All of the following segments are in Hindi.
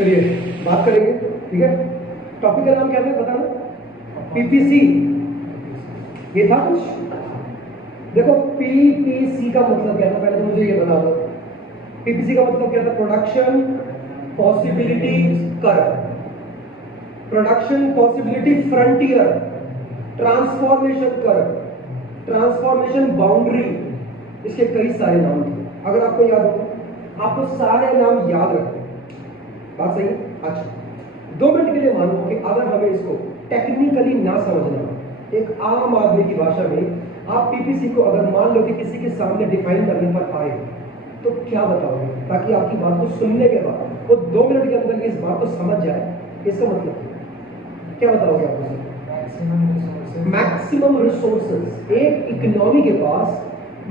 चलिए बात करेंगे, ठीक है। टॉपिक का नाम क्या है बताना? पीपीसी। ये था कुछ। देखो पीपीसी का मतलब क्या था, पहले तो मुझे ये बता दो। पीपीसी का मतलब क्या था? Production possibility curve, production possibility frontier, transformation curve, transformation boundary. इसके कई सारे नाम थे। अगर आपको याद हो, आपको सारे नाम याद रखते। बात सही है? अच्छा, 2 मिनट के लिए मानो कि अगर हमें इसको टेक्निकली ना समझना, एक आम आदमी की भाषा में आप पीपीसी को अगर मान लो कि किसी के सामने डिफाइन करने पर आए, तो क्या बताओगे ताकि आपकी बात को सुनने के बाद वो 2 मिनट के अंदर इस बात को समझ जाए? इसका मतलब क्या बताओगे आप उसे? Maximum resources. एक इकोनॉमी के पास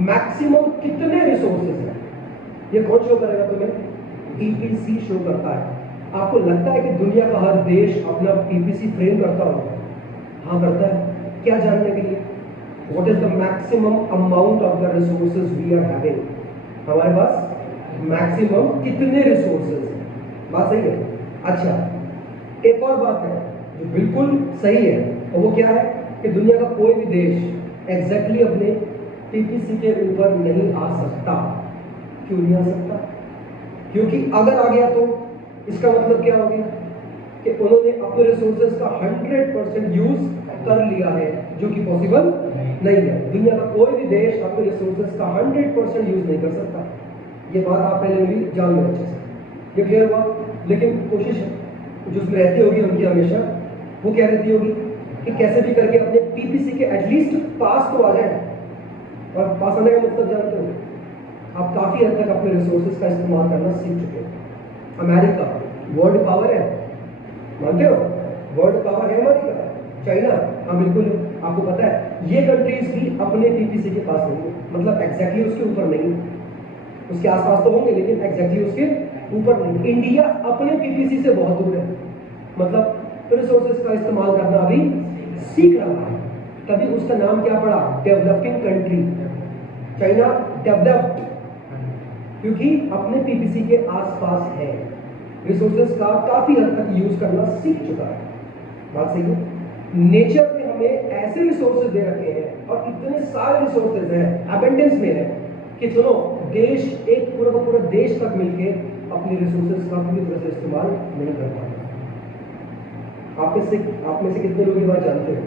मैक्सिमम कितने रिसोर्सेज हैं, ये कौन शो करेगा तुम्हें? पीपीसी शो करता है। आपको लगता है कि दुनिया का हर देश अपना पीपीसी फ्रेम करता होगा? हाँ करता है। क्या जानने के लिए? What is the maximum amount of the resources we are having? हमारे पास मैक्सिमम कितने रिसोर्सेज हैं? बात सही है? अच्छा, एक और बात है जो बिल्कुल सही है, और वो क्या है कि दुनिया का कोई भी देश एग्जैक्टली अपने पीपीसी के ऊपर नहीं आ सकता। क्यों नहीं आ सकता? क्योंकि अगर आ गया तो इसका मतलब क्या हो गया कि उन्होंने अपने रिसोर्सेज का 100% यूज कर लिया है, जो कि पॉसिबल नहीं है। दुनिया का कोई भी देश अपने रिसोर्सेज का 100% यूज नहीं कर सकता। ये बात आप पहले भी जान लो अच्छे से। ये क्लियर हुआ? लेकिन कोशिश जो उसमें रहती होगी उनकी हमेशा, वो क्या रहती होगी कि कैसे भी करके अपने पीपीसी के एटलीस्ट पास तो आ जाए। और पास आने का मतलब जानते हो, आप काफी हद तक अपने रिसोर्सेज का इस्तेमाल करना सीख चुके हैं। अमेरिका वर्ल्ड पावर है, मानते हो? वर्ल्ड पावर है अमेरिका। चाइना, हाँ बिल्कुल है। आपको पता है ये कंट्रीज भी अपने पीपीसी के पास नहीं है, मतलब एग्जैक्टली उसके ऊपर नहीं, उसके आसपास तो होंगे लेकिन एग्जैक्टली उसके ऊपर नहीं। इंडिया अपने पीपीसी से बहुत दूर है, मतलब रिसोर्सेज का इस्तेमाल करना अभी सीख रहा है। तभी उसका नाम क्या पड़ा? Developing country. चाइना डेवलप्ड क्योंकि अपने पीपीसी के आसपास है, रिसोर्सेज का काफी हद तक यूज करना सीख चुका है। बात सही है? नेचर ने हमें ऐसे रिसोर्सेज दे रखे हैं और इतने सारे रिसोर्सेज हैं, अबंडेंस में है कि सुनो, देश एक पूरा का पूरा देश तक मिलके अपने रिसोर्सेज का पूरी तरह से इस्तेमाल नहीं कर पाता। आप में से कितने लोग ये बात जानते हो?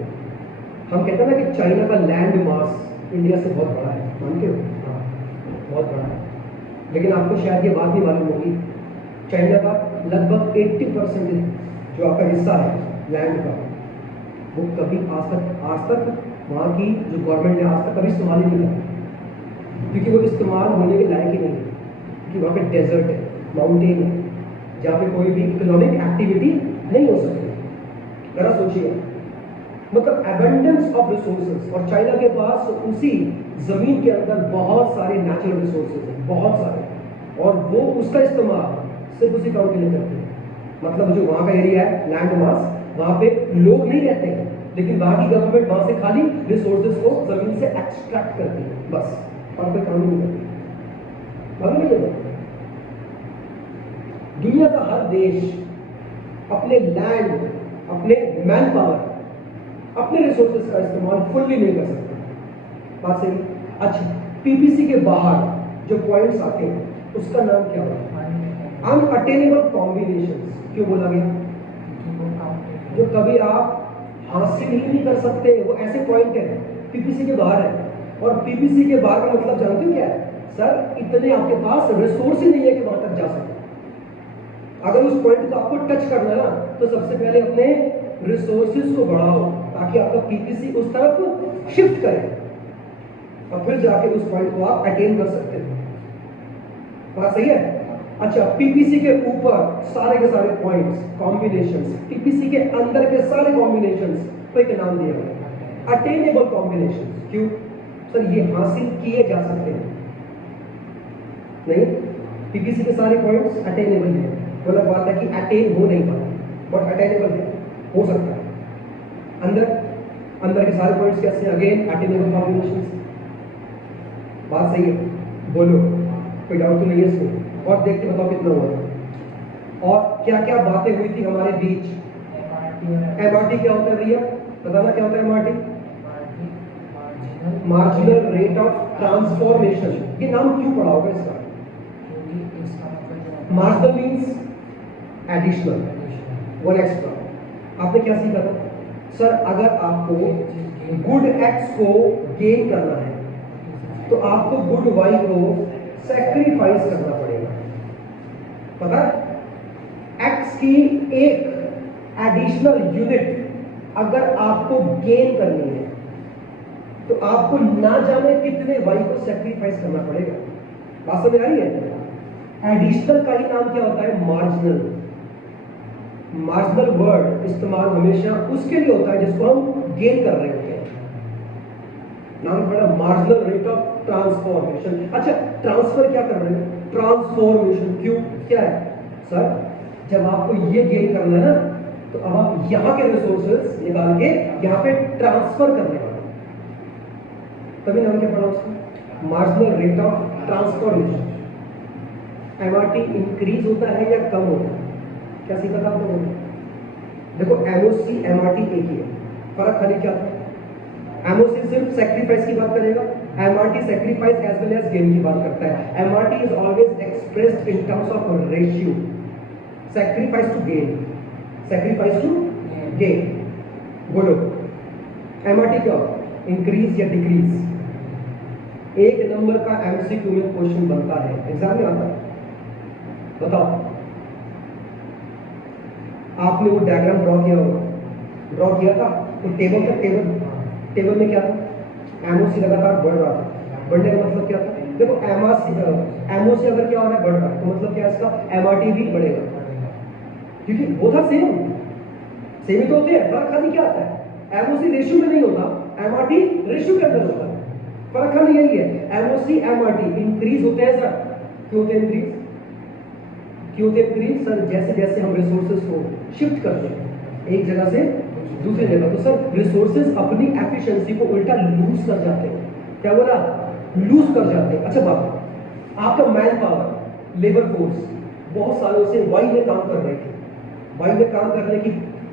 हम कहते हैं ना कि चाइना का लैंड मास इंडिया से बहुत बड़ा है, मानते हो? हाँ, बहुत बड़ा है। लेकिन आपको शायद ये बात नहीं मालूम होगी, चाइना का लगभग 80% जो आपका हिस्सा है लैंड का, वो कभी आज तक वहाँ की जो गवर्नमेंट ने आज तक कभी इस्तेमाल ही नहीं किया, क्योंकि वो इस्तेमाल होने के लायक ही नहीं है। क्योंकि वहाँ पे डेजर्ट है, माउंटेन है, जहाँ पे कोई भी इकोनॉमिक एक्टिविटी नहीं हो सकती। जरा सोचिए, मतलब एबंडेंस ऑफ रिसोर्सेज, और चाइना के पास उसी जमीन के अंदर बहुत सारे नेचुरल रिसोर्सेज हैं, बहुत सारे, और वो उसका इस्तेमाल सिर्फ उसी काम के लिए करते हैं। मतलब जो वहाँ का एरिया है लैंड मास, वहाँ पे लोग नहीं रहते हैं, लेकिन वहाँ की गवर्नमेंट वहाँ से खाली रिसोर्सेज को जमीन से एक्सट्रैक्ट करती है, बस, और कोई काम नहीं करती। मालूम है? दुनिया का हर देश अपने लैंड, अपने मैन पावर, अपने रिसोर्सेज का इस्तेमाल फुल्ली नहीं कर सकते। बात सही? अच्छा, पीपीसी के बाहर जो पॉइंट्स आते हैं उसका नाम क्या होगा? Unattainable combinations. क्यों बोला गया? जो कभी आप हासिल ही नहीं कर सकते, वो ऐसे पॉइंट है पीपीसी के बाहर है। और पीपीसी के बाहर का मतलब जानते हो क्या है? सर, इतने आपके पास रिसोर्स ही नहीं है कि वहां तक जा सके। अगर उस पॉइंट को आपको टच करना है ना, तो सबसे पहले अपने रिसोर्सेज को बढ़ाओ ताकि आपका पीपीसी उस तरफ शिफ्ट करे, और फिर जाके उस पॉइंट को आप अटेन कर सकते हैं। बात सही है? अच्छा, पीपीसी के ऊपर सारे के सारे पॉइंट्स, कॉम्बिनेशंस, पीपीसी के अंदर के सारे कॉम्बिनेशंस को एक नाम दिया गया, अटेनेबल कॉम्बिनेशंस। क्यों? सर, ये हासिल किए जा सकते हैं। नहीं, पीपीसी के सारे पॉइंट्स अटेनेबल हैं, तो अलग बात है कि अटेन हो नहीं पाते, बट अटेनेबल है, हो सकता है। अंदर के सारे पॉइंट्स कैसे? Again attainable combinations. बात सही है? बोलो, कोई डाउट तो नहीं है इसमें? और देख के बताओ कितना हुआ। और क्या क्या बातें हुई थी हमारे बीच। एमआरटी क्या होता है भैया, बताना क्या होता है MRT? Marginal rate of transformation. ये नाम क्यों पढ़ा होगा इसका? Marginal means additional, one extra. आपने क्या सीखा था सर? अगर आपको गुड एक्स को गेन करना है तो आपको गुड वाई को सैक्रिफाइस करना पड़ेगा। पता है, एक्स की एक एडिशनल यूनिट अगर आपको गेन करनी है तो आपको ना जाने कितने वाई को सैक्रिफाइस करना पड़ेगा। बात समझ आ रही है? एडिशनल का ही नाम क्या होता है? मार्जिनल। मार्जिनल वर्ड इस्तेमाल हमेशा उसके लिए होता है जिसको हम गेन कर रहे होते हैं। नाम पड़ा मार्जिनल रेट ऑफ ट्रांसफॉर्मेशन। अच्छा, ट्रांसफर क्या कर रहे हैं? ट्रांसफॉर्मेशन। क्यों, क्या है सर? जब आपको ये गेन करना है ना तो अब आप यहां के रिसोर्सेज निकाल के यहां पे ट्रांसफर करने वाले, तभी नाम क्या पड़ा उसका? Marginal rate of transformation. MRT increase होता है या कम होता है? क्या सीखा था आप लोगों ने? देखो एमओसी एमआरटी एक ही है, फर्क खाली क्या था? एमओसी सिर्फ सैक्रिफाइस की बात करेगा, MRT sacrifice as well as gain की बात करता है। MRT is always expressed in terms of ratio, sacrifice to gain, sacrifice to gain. बोलो एमआरटी क्या होता है? इंक्रीज या डिक्रीज? एक नंबर का एमसीक्यू में क्वेश्चन बनता है, एग्जाम में आता है। बताओ, आपने वो डायग्राम ड्रॉ किया होगा, ड्रॉ किया था तो टेबल का टेबल में क्या था? एमओसी लगातार बढ़ रहा था। बढ़ने का मतलब क्या था? देखो एमओसी अगर क्या हो रहा है? बढ़ रहा है, तो मतलब क्या है इसका? एमआरटी भी बढ़ेगा, क्योंकि वो था सेम ही तो होते हैं। फर्क खाली क्या आता है? एमओसी रेशियो में नहीं होता, एमआरटी रेशियो के अंदर होता है। फर्क खाली यही है। एमओसी एमआरटी इंक्रीज होते हैं सर। क्यों होते हैं इंक्रीज? क्यों होते हैं इंक्रीज सर? जैसे जैसे हम रिसोर्सेज को शिफ्ट करते हैं एक जगह से दूसरी जगह, तो सर रिसोर्सेज अपनी एफिशिएंसी को उल्टा लूज कर जाते हैं। क्या बोला? लूज कर जाते हैं। अच्छा बात, आपका मैन पावर, लेबर फोर्स बहुत सालों से वाई में काम कर रही थी, वाई में काम करने की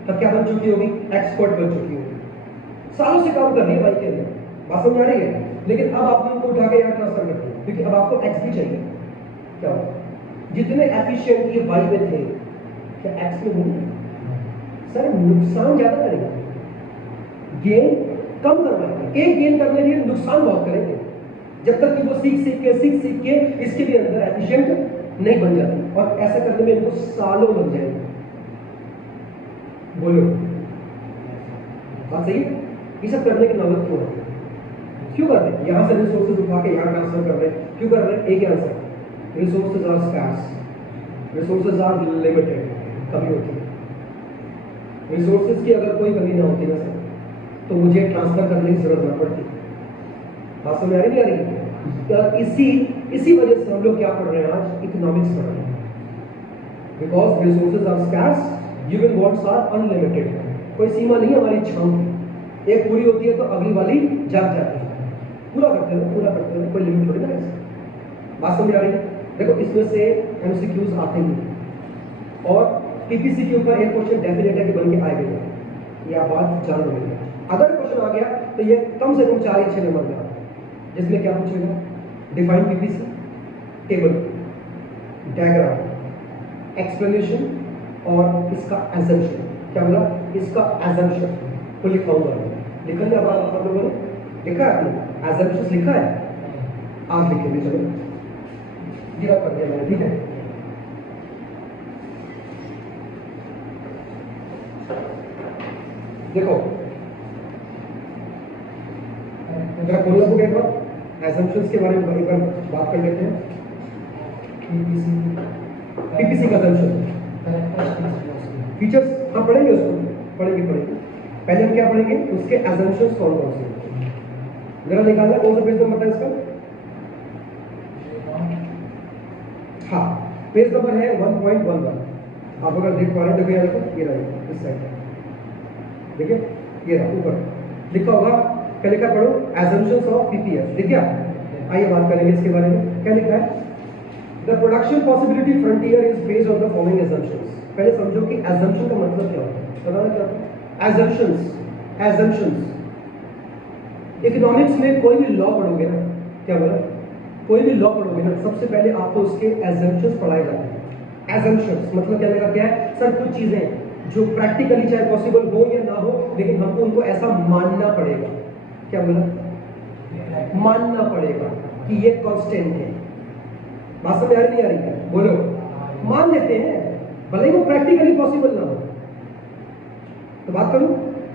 क्या बन चुकी होगी? एक्सपर्ट बन चुकी होगी, सालों से काम कर रही है वाई के अंदर। बात समझ आ रही है? लेकिन अब आपने उनको उठा के यहाँ ट्रांसफर कर दिया, क्योंकि अब आपको एक्स भी चाहिए। क्या हो? जितने एफिशिएंट ये वाई में थे, क्या एक्स में होंगे? सर नुकसान ज्यादा करेगा, गेन कम करवाएंगे। एक गेन करने के लिए नुकसान बहुत करेंगे, जब तक कि वो सीख सीख के इसके लिए अंदर एफिशिएंट नहीं बन जाती, और ऐसा करने में इनको सालों लग जाएंगे। बोलो बात सही है? ये सब करने की नौबत क्यों आती है? क्यों करते हैं? यहां से रिसोर्सेज उठा के यहां ट्रांसफर कर रहे हैं, क्यों कर रहे हैं? एक ही answer, resources are scarce, resources are limited. कमी होती है रिसोर्सेज की, अगर कोई कमी ना होती ना सर तो मुझे ट्रांसफर करने की जरूरत ना पड़ती। बात समझ आ रही नहीं आ रही? इसी वजह से हम लोग क्या पढ़ रहे हैं आज? इकोनॉमिक्स पढ़ रहे हैं। Because resources are scarce, human wants are unlimited. कोई सीमा नहीं है हमारी इच्छाओं की, एक पूरी होती है तो अगली वाली जाग जाती है। पूरा करते हो, कोई लिमिट थोड़ी ना है इसकी। बात समझ आ रही है? देखो इसमें से एमसीक्यूज आते ही, और पीपीसी के ऊपर एक क्वेश्चन डेफिनेट है कि बन के आएगा, ये आप बात जान लोगे। अगर क्वेश्चन आ गया तो ये कम से कम 4 या 6 नंबर में आता है, जिसमें क्या पूछेगा? Define PPC, table, diagram, explanation और इसका एजम्पशन। क्या बोला? इसका एजम्पशन को लिखाऊंगा। लिखा है आप लोगों ने? लिखा है आपने? एजम्पशन लिखा है? आज लिखेंगे, चलो गिरा कर दिया मैंने, ठीक है? देखो जरा खोलो बुक एक बार, एजम्पशंस के बारे में एक बार बात कर लेते हैं। पीपीसी का एजम्पशन, फीचर्स हम पढ़ेंगे, उसको पढ़ेंगे। पहले हम क्या पढ़ेंगे? उसके एजम्पशंस कौन कौन से? जरा निकालना कौन सा पेज नंबर है इसका? हाँ, पेज नंबर है 1.11। आप अगर देख पा रहे हैं, देखो यहाँ देखो, ये रहा इस साइड, देखिए ये रहा ऊपर लिखा होगा, क्या लिखा पढ़ो? Assumptions of PPS. देखिए आइए बात करेंगे इसके बारे में। क्या लिखा है? The production possibility frontier is based on the following assumptions। पहले समझो कि assumption का मतलब क्या होता है, पता ना क्या होता है? assumptions इकोनॉमिक्स में कोई भी लॉ पढ़ोगे ना, क्या बोला, कोई भी लॉ पढ़ोगे ना, सबसे पहले आपको उसके assumptions पढ़ाए जाते हैं। assumptions मतलब कहने का क्या है सर, कुछ चीजें जो प्रैक्टिकली चाहे पॉसिबल हो या ना हो, लेकिन हमको उनको ऐसा मानना पड़ेगा। क्या बोला? मानना पड़ेगा कि ये कांस्टेंट है। बात समझ आ रही नहीं आ रही है? बोलो। मान लेते हैं भले ही वो प्रैक्टिकली पॉसिबल ना हो। तो बात करूं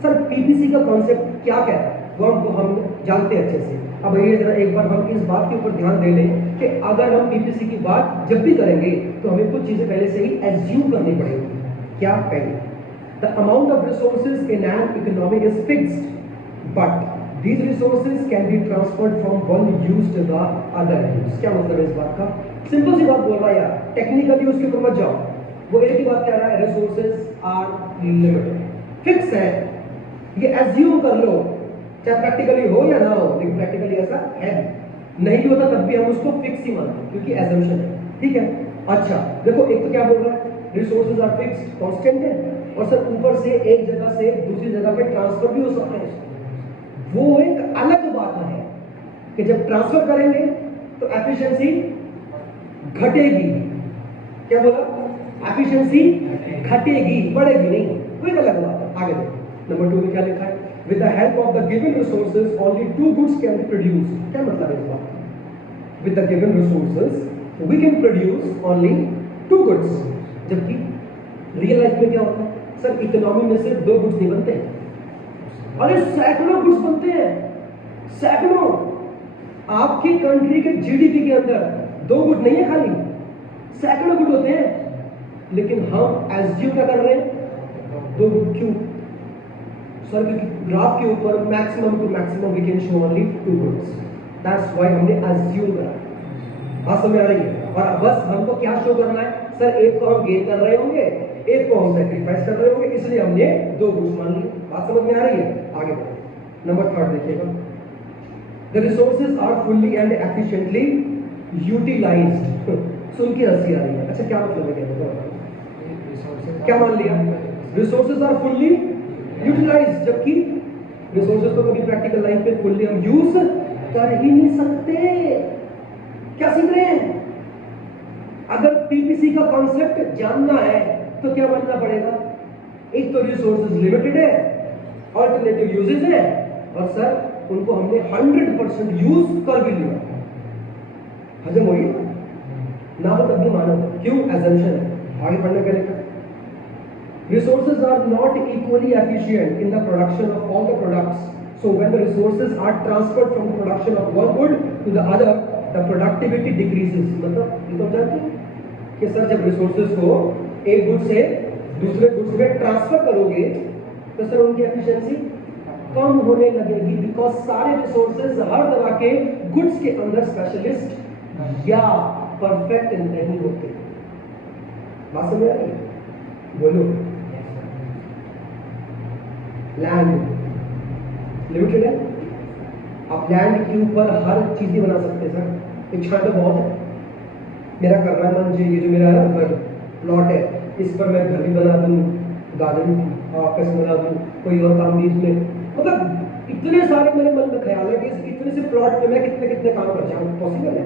सर, पीपीसी का कॉन्सेप्ट क्या कहता है, वो हम जानते हैं अच्छे से। अब ये जरा एक बार हम इस बात के ऊपर ध्यान दे लें कि अगर हम पीपीसी की बात जब भी करेंगे तो हमें कुछ चीजें पहले से ही एज्यूम करनी पड़ेगी। क्या? पहले the amount of resources in an economy is fixed, but these resources can be transferred from one use to the other use। क्या मतलब है इस बात का? सिंपल सी बात बोल रहा है यार, टेक्निकली उसके ऊपर मत जाओ। वो एक ही बात कह रहा है, रिसोर्सेज आर लिमिटेड, फिक्स है। ये एज्यूम कर लो, चाहे प्रैक्टिकली हो या ना हो, लेकिन प्रैक्टिकली ऐसा है। नहीं भी होता तब भी हम उसको फिक्स ही मानते हैं क्योंकि एजम्पशन है। ठीक है, अच्छा देखो, एक तो क्या बोल रहा है, रिसोर्सेज आर फिक्स्ड, कांस्टेंट है, और सर ऊपर से एक जगह से दूसरी जगह पे ट्रांसफर भी हो सकते हैं। वो एक अलग बात है कि जब ट्रांसफर करेंगे तो एफिशिएंसी घटेगी। क्या बोला? एफिशिएंसी घटेगी, बढ़ेगी नहीं, कोई अलग बात है। आगे देखो नंबर 2 में क्या लिखा है, with the help of the given resources only 2 goods can be produced. क्या मतलब है इस बात का? With the given resources we can produce only 2 goods, जबकि रियल लाइफ में क्या होता है सर, इकोनॉमी में सिर्फ 2 गुड्स नहीं बनते, अरे सैकड़ों गुड्स बनते हैं, सैकड़ों। आपकी कंट्री के जीडीपी के अंदर 2 गुड नहीं है खाली, सैकड़ों गुड होते हैं, लेकिन हम एज्यूम क्या कर रहे हैं, 2 गुड। क्यों सर? क्योंकि ग्राफ के ऊपर maximum to maximum we can show only 2 goods, that's why हमने एज्यूम करा। बात समझ आ रही है? और बस हमको क्या शो करना है सर, एक को हम गेन कर रहे होंगे, एक को हम सैक्रिफाइस कर रहे होंगे, इसलिए हमने 2 गुड्स मान लिए। बात समझ में आ रही है? आगे बढ़ो, नंबर 3 देखिएगा, the resources are fully and efficiently utilised. सुन के हंसी आ रही है, अच्छा क्या मतलब है, क्या मान लिया? रिसोर्सेज आर फुल्ली यूटिलाइज्ड, जबकि रिसोर्सेज को कभी प्रैक्टिकल लाइफ में फुल्ली हम यूज कर ही नहीं सकते। क्या सीख रहे हैं? अगर पीपीसी का कॉन्सेप्ट जानना है तो क्या मानना पड़ेगा, एक तो रिसोर्सेज लिमिटेड है, ऑल्टरनेटिव यूजेस है, और सर उनको हमने 100% यूज कर भी लिया। हजम हो गई ना हो तब भी मानो, क्यों? एजम्पशन है। आगे पढ़ने का लिखा, resources are not equally efficient in the production of all the products, so when the resources are transferred from the production of one good to the other, the productivity decreases. मतलब ये तो जानते हैं कि सर जब रिसोर्सेज को एक गुड से दूसरे गुड्स में ट्रांसफर करोगे तो सर उनकी एफिशिएंसी कम होने लगेगी, बिकॉज सारे रिसोर्सेज हर तरह के गुड्स के अंदर स्पेशलिस्ट या परफेक्ट नहीं होते। बात समझ आ रही है? बोलो। लैंड लिमिटेड है, आप लैंड के ऊपर हर चीज नहीं बना सकते सर। इच्छा तो बहुत है, मेरा कर रहा है मन जी, ये जो मेरा है घर प्लॉट है, इस पर मैं घर भी बना दूं, गार्डन ऑफिस बना दूं, कोई और काम बीच में, मतलब इतने सारे मेरे मन में ख्याल है कि इस इतने से प्लॉट पे मैं कितने कितने काम कर जाऊं, पॉसिबल है?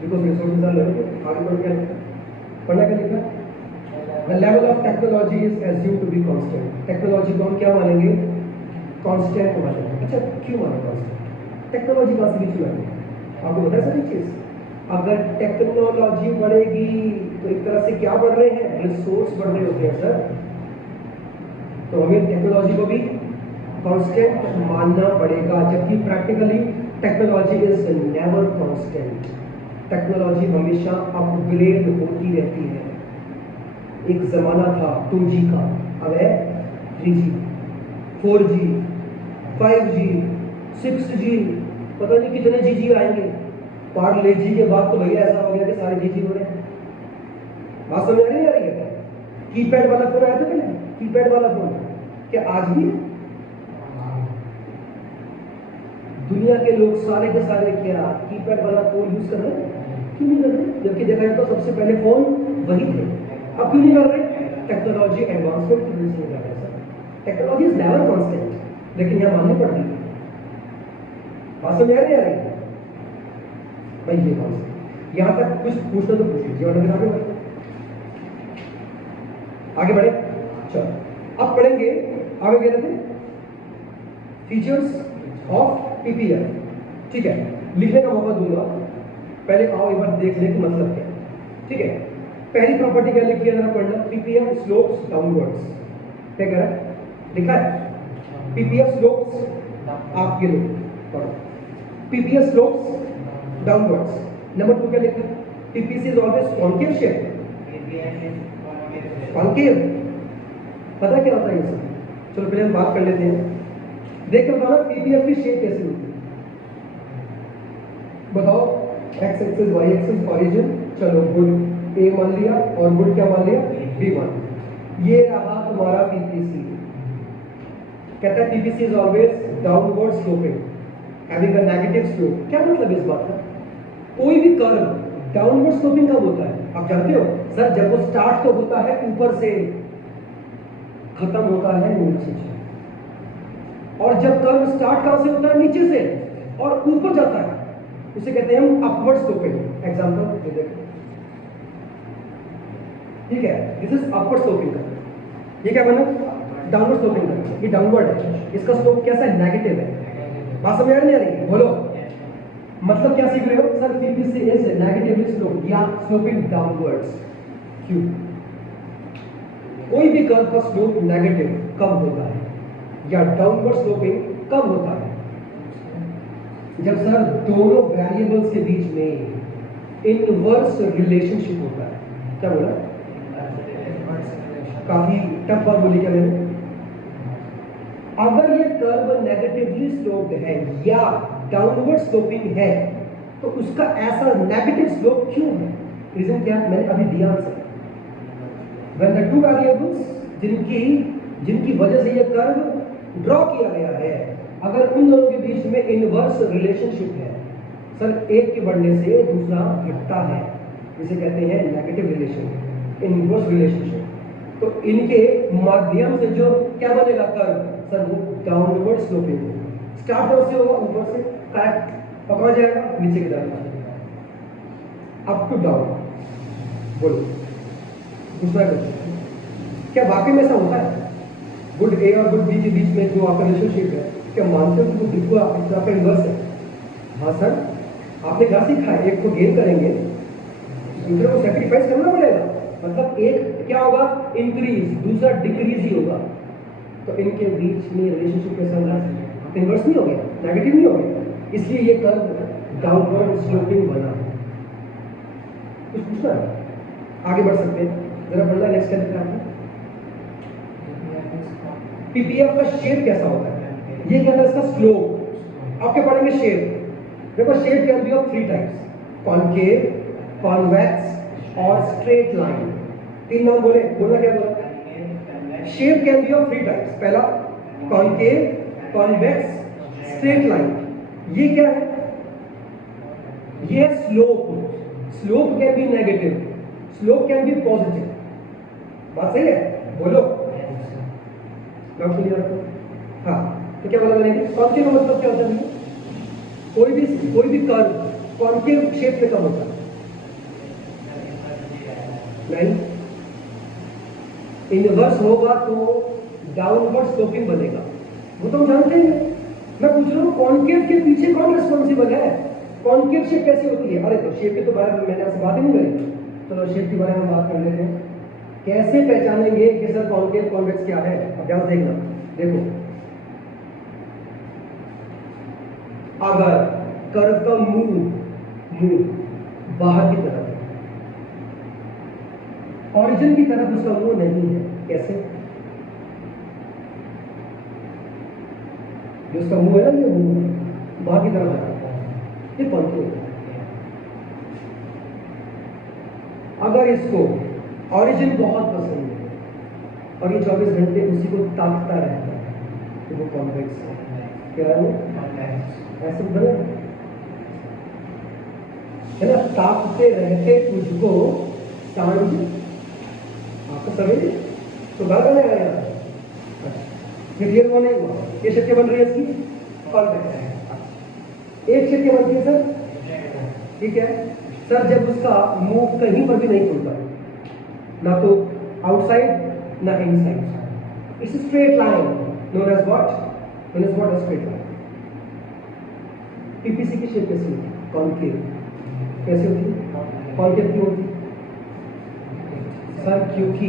Because resources are limited. आगे बढ़ गया, पढ़ना क्या लिखा, the level of technology is assumed to be constant. Technology को हम क्या मानेंगे? कांस्टेंट मानेंगे। अच्छा क्यों माने कांस्टेंट? टेक्नोलॉजी कहाँ से भी मानेंगे? आपको पता है सारी चीज। अगर टेक्नोलॉजी बढ़ेगी तो एक तरह से क्या बढ़ रहे हैं, रिसोर्स बढ़ रहे होते हैं सर। तो हमें टेक्नोलॉजी को भी कांस्टेंट मानना पड़ेगा, जबकि practically technology is never constant. Technology हमेशा अपग्रेड होती रहती है। एक जमाना था 2G का, अब है 3G, 4G, 5G, 6G, पता नहीं कितने जीजी आएंगे। पार्ले जी के बाद तो भैया ऐसा हो गया कि सारे जीजी हो रहे हैं। बात समझ नहीं आ रही है? कीपैड वाला फोन आया था पहले, कीपैड वाला फोन क्या आज भी है? दुनिया के लोग सारे के सारे क्या कीपैड वाला फोन यूज कर रहे हैं? क्यों नहीं कर रहे? जबकि देखा जाए तो सबसे पहले फोन वही थे, अब क्यों नहीं कर रहे? टेक्नोलॉजी एडवांसमेंट की वजह से नहीं कर रहे sir. Technology is never constant, लेकिन यहाँ माननी पड़ती है। बात समझ आ रही है भाई? ये बात यहाँ तक कुछ पूछना तो पूछ लीजिए, और आगे बढ़े, आगे बढ़े। चलो अब पढ़ेंगे, आगे कह रहे थे फीचर्स ऑफ पीपीएफ। ठीक है, लिखने का मौका दूंगा, पहले आओ एक बार देख लें कि मतलब क्या है। ठीक है, पहली प्रॉपर्टी क्या लिखी है जरा पढ़ना, पीपीएफ स्लोप्स डाउनवर्ड्स। क्या कह रहा है? लिखा है पीपीएफ स्लोप्स, आपके लोग पढ़ो, पीपीएफ स्लोप्स डाउनवर्ड्स। नंबर 2 क्या लिखा है? PPC is always concave shape. Concave पता क्या होता है ये सब? चलो पहले हम बात कर लेते हैं, देख कर बताना पीपीएफ की शेप कैसी होती है। बताओ, X axis Y axis origin, चलो गुड ए मान लिया और गुड क्या मान लिया? बी मान। ये रहा तुम्हारा पीपीसी। कहता है PPC is always downward sloping having a negative slope. क्या मतलब है इस बात का? कोई भी कर्व डाउनवर्ड स्लोपिंग कब होता है आप जानते हो सर? जब वो स्टार्ट तो होता है ऊपर से, खत्म होता है नीचे से। और जब कर्व स्टार्ट कहां से होता है? नीचे से, और ऊपर जाता है, उसे कहते हैं हम अपवर्ड स्लोपिंग। एग्जांपल ये देखो, ठीक है, दिस इज अपवर्ड स्लोपिंग का। ये क्या बना? डाउनवर्ड स्लोपिंग का। ये डाउनवर्ड है, इसका स्लोप कैसा है? नेगेटिव है। बात समझ नहीं आ रही है? बोलो मतलब क्या सीख रहे हो sir? PPC is negatively slope या स्लोपिंग डाउनवर्ड्स। क्यों? कोई भी कर्व का स्लोप नेगेटिव कब होता है या डाउनवर्ड स्लोपिंग कब होता है? जब सर दोनों वेरिएबल्स के बीच में इनवर्स रिलेशनशिप होता है। क्या बोला? काफी टफ बात बोली क्या मैंने? अगर ये कर्व नेगेटिवली स्लोप्ड है या डाउनवर्ड स्लोपिंग है तो उसका ऐसा नेगेटिव स्लोप क्यों है? रीजन क्या? मैंने अभी दिया answer. When the two variables जिनकी वजह से ये कर्व ड्रॉ किया गया है, अगर उन दोनों के बीच में इनवर्स रिलेशनशिप है सर, एक के बढ़ने से दूसरा घटता है, जिसे कहते हैं नेगेटिव रिलेशन, इनवर्स रिलेशनशिप। तो इनके माध्यम से जो क्या बनेगा कर्व सर? वो डाउनवर्ड स्लोपिंग होगा। स्टार्ट कहाँ से होगा? ऊपर से, करेक्ट। और कहाँ जाएगा? नीचे की तरफ, अप टू डाउन। बोलो दूसरा क्वेश्चन, क्या वाकई में ऐसा होता है? गुड ए और गुड बी के बीच में जो आपका रिलेशनशिप है, क्या मानते हो कि वो बिल्कुल आपका इनवर्स है? हाँ सर, आपने क्या सीखा है? एक को गेन करेंगे, दूसरे को सैक्रिफाइस करना पड़ेगा। मतलब एक क्या होगा? इंक्रीज, दूसरा डिक्रीज ही होगा। तो इनके बीच में रिलेशनशिप कैसा होगा? इनवर्स नहीं हो गया, नेगेटिव नहीं हो गया, इसलिए ये कर्व डाउनवर्ड स्लोपिंग बना। कुछ पूछना है? आगे बढ़ सकते हैं, जरा पढ़ना नेक्स्ट क्या लिखा है? पीपीएफ का शेप कैसा होता है? ये क्या है? इसका स्लोप। आपके पढ़ेंगे शेप। देखो shape can be of 3 types, concave, convex और स्ट्रेट लाइन। 3 नाम बोले, बोलना क्या बोला? Shape can be of 3 types. पहला कॉनकेव, कॉन्वेक्स, स्ट्रेट लाइन। ये क्या है? ये slope. Slope can be negative, slope can be positive. बात सही है? बोलो क्लियर रखो। हाँ, तो क्या बोला मैंने? कॉन्केव का मतलब क्या होता है? कोई भी कर्व कॉन्केव शेप में कब होता है? नहीं, इनवर्स होगा तो डाउनवर्ड स्लोपिंग बनेगा, वो तो हम जानते हैं। मैं पूछ रहा हूँ कॉन्केव के पीछे कौन रिस्पॉन्सिबल है? कॉन्केव शेप कैसी होती है? अरे तो शेप के तो बारे में मैंने आपसे बात ही नहीं करी। चलो शेप के बारे में बात कर लेते हैं। कैसे पहचानेंगे कि सर कॉन्केव कॉन्वेक्स क्या है? अब ध्यान देखना, देखो अगर कर्व का मुंह बाहर की तरफ है, ओरिजिन की तरफ उसका मुंह नहीं है, कैसे? जो उसका मुंह है ना, ये मुंह बाहर की तरफ है, ये कॉन्केव है। अगर इसको ओरिजिन बहुत पसंद है और ये 24 घंटे उसी को ताकता रहता है तो वो कॉन्वेक्स है। क्या है वो? ऐसे बने है ना, ताकते रहते तुझको सांझ आपको सवेरे, तो बात करने आया ये रियल वो नहीं हुआ, ये शक्य बन रही है इसकी कॉन्टेक्ट है। एक शक्य बनती है सर, ठीक है सर, जब उसका मुंह कहीं पर भी नहीं खुलता, ना तो आउटसाइड ना inside, it's straight line known as what, straight line. PPC की शेप कैसी होती है? कॉन्केव। कैसे होती है? कॉन्केव क्यों होती है सर? क्योंकि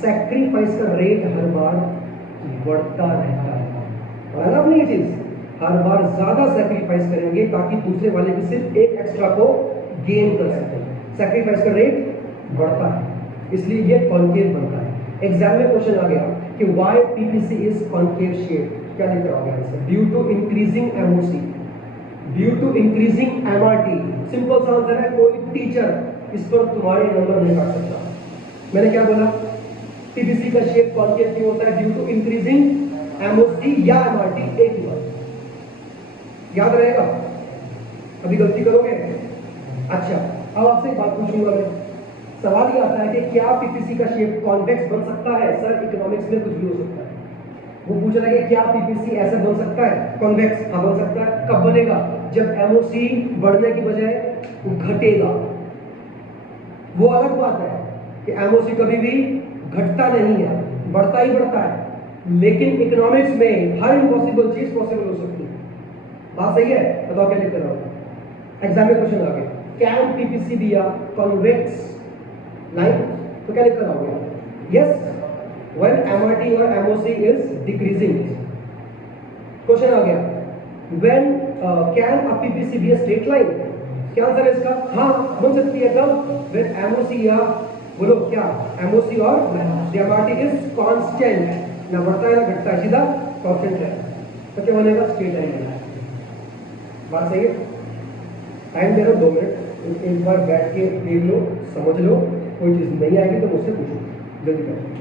सैक्रिफाइस का रेट हर बार बढ़ता रहता है, और ना अपनी ये चीज हर बार ज्यादा सैक्रिफाइस करेंगे ताकि दूसरे वाले भी सिर्फ एक एक्स्ट्रा को गेन कर सकें। सैक्रिफाइस का रेट बढ़ता है, इसलिए ये कॉन्केव बनता है। एग्जाम में क्वेश्चन आ गया कि why PPC is concave shape, क्या लेकर आओगे answer? Due to increasing MOC, due to increasing MRT. Simple सा आंसर है, कोई टीचर इस पर तुम्हारे नंबर नहीं काट सकता। मैंने क्या बोला? पीपीसी का शेप कॉन्केव क्यों होता है? ड्यू टू इंक्रीजिंग एमओसी या एमआरटी, एक ही बात याद रहेगा। अभी गलती करोगे? अच्छा, अब आपसे एक बात पूछूंगा मैं। सवाल ये आता है कि क्या पीपीसी का शेप कॉन्वेक्स बन सकता है? सर इकोनॉमिक्स में कुछ भी हो सकता है। वो पूछ रहा है कि क्या पीपीसी ऐसा बन सकता है कॉन्वेक्स? हाँ बन सकता है। कब बनेगा? जब एमओसी बढ़ने की बजाय वो घटेगा। वो अलग बात है कि एमओसी कभी भी घटता नहीं है, बढ़ता ही बढ़ता है। लेकिन इकोनॉमिक्स में हर इम्पॉसिबल चीज पॉसिबल हो सकती है। बात सही है? बताओ क्या लिखकर आओगे। एग्जाम में क्वेश्चन आ गया, can PPC be a convex line? तो क्या लिखकर आओगे? Yes, when MRT or MOC is decreasing. Question आ गया, when can a PPC be a straight line? क्या आंसर है इसका? हाँ बन सकती है। कब? when MOC या बोलो क्या MOC और MRT is constant, ना बढ़ता है ना घटता है, सीधा कांस्टेंट है, तो क्या बनेगा? Straight line. बात सही है? टाइम दे रहा हूँ 2 मिनट, एक बार बैठ के देख लो, समझ लो, कोई चीज़ नहीं आएगी तो मुझसे पूछो, जल्दी करो।